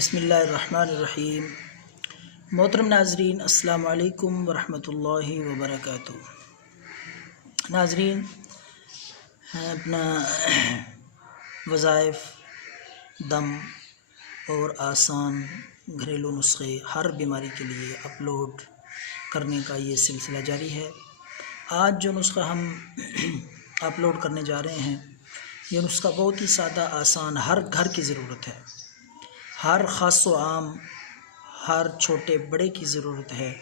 بسم اللہ الرحمن الرحیم۔ محترم ناظرین، السلام علیکم ورحمۃ اللہ وبرکاتہ۔ ناظرین، اپنا وظائف، دم اور آسان گھریلو نسخے ہر بیماری کے لیے اپلوڈ کرنے کا یہ سلسلہ جاری ہے۔ آج جو نسخہ ہم اپلوڈ کرنے جا رہے ہیں، یہ نسخہ بہت ہی سادہ، آسان، ہر گھر کی ضرورت ہے، ہر خاص و عام، ہر چھوٹے بڑے کی ضرورت ہے۔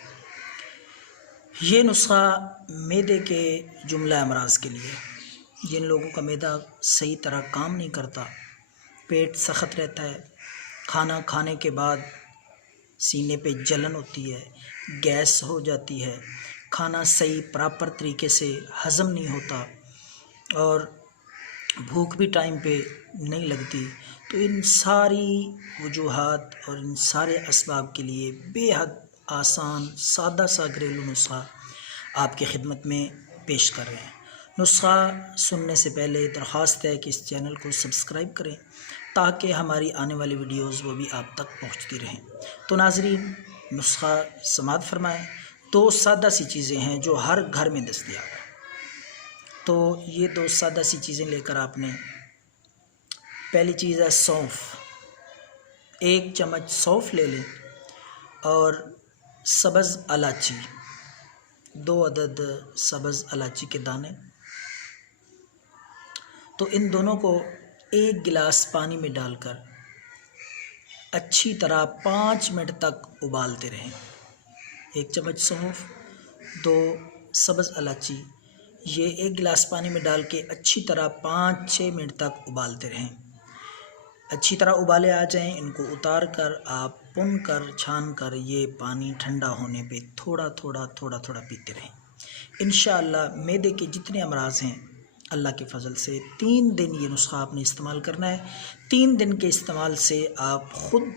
یہ نسخہ معدے کے جملہ امراض کے لیے، جن لوگوں کا معدہ صحیح طرح کام نہیں کرتا، پیٹ سخت رہتا ہے، کھانا کھانے کے بعد سینے پہ جلن ہوتی ہے، گیس ہو جاتی ہے، کھانا صحیح پراپر طریقے سے ہضم نہیں ہوتا اور بھوک بھی ٹائم پہ نہیں لگتی، تو ان ساری وجوہات اور ان سارے اسباب کے لیے بے حد آسان سادہ سا گھریلو نسخہ آپ کی خدمت میں پیش کر رہے ہیں۔ نسخہ سننے سے پہلے درخواست ہے کہ اس چینل کو سبسکرائب کریں تاکہ ہماری آنے والی ویڈیوز وہ بھی آپ تک پہنچتی رہیں۔ تو ناظرین، نسخہ سماعت فرمائیں۔ دو سادہ سی چیزیں ہیں جو ہر گھر میں دستیاب ہیں، تو یہ دو سادہ سی چیزیں لے کر آپ نے، پہلی چیز ہے سونف۔ 1 چمچ سونف لے لیں اور سبز الائچی، 2 عدد سبز الائچی کے دانے، تو ان دونوں کو 1 گلاس پانی میں ڈال کر اچھی طرح 5 منٹ تک ابالتے رہیں۔ 1 چمچ سونف، 2 سبز الائچی، یہ 1 گلاس پانی میں ڈال کے اچھی طرح 5-6 منٹ تک ابالتے رہیں۔ اچھی طرح ابالے آ جائیں، ان کو اتار کر آپ پن کر چھان کر یہ پانی ٹھنڈا ہونے پہ تھوڑا تھوڑا پیتے رہیں۔ انشاءاللہ معدے کے جتنے امراض ہیں، اللہ کے فضل سے 3 دن یہ نسخہ آپ نے استعمال کرنا ہے۔ 3 دن کے استعمال سے آپ خود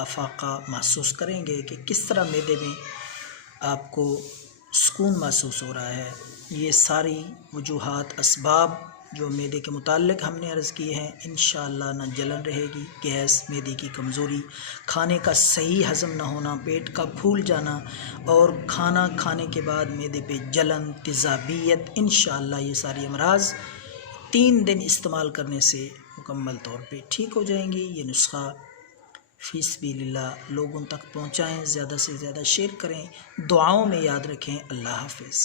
آفاقہ محسوس کریں گے کہ کس طرح معدے میں آپ کو سکون محسوس ہو رہا ہے۔ یہ ساری وجوہات، اسباب جو معدے کے متعلق ہم نے عرض کیے ہیں، انشاءاللہ نہ جلن رہے گی، گیس، معدے کی کمزوری، کھانے کا صحیح ہضم نہ ہونا، پیٹ کا پھول جانا اور کھانا کھانے کے بعد معدے پہ جلن، تیزابیت، انشاءاللہ یہ ساری امراض 3 دن استعمال کرنے سے مکمل طور پہ ٹھیک ہو جائیں گی۔ یہ نسخہ فی سبیل اللہ لوگوں تک پہنچائیں، زیادہ سے زیادہ شیئر کریں، دعاؤں میں یاد رکھیں۔ اللہ حافظ۔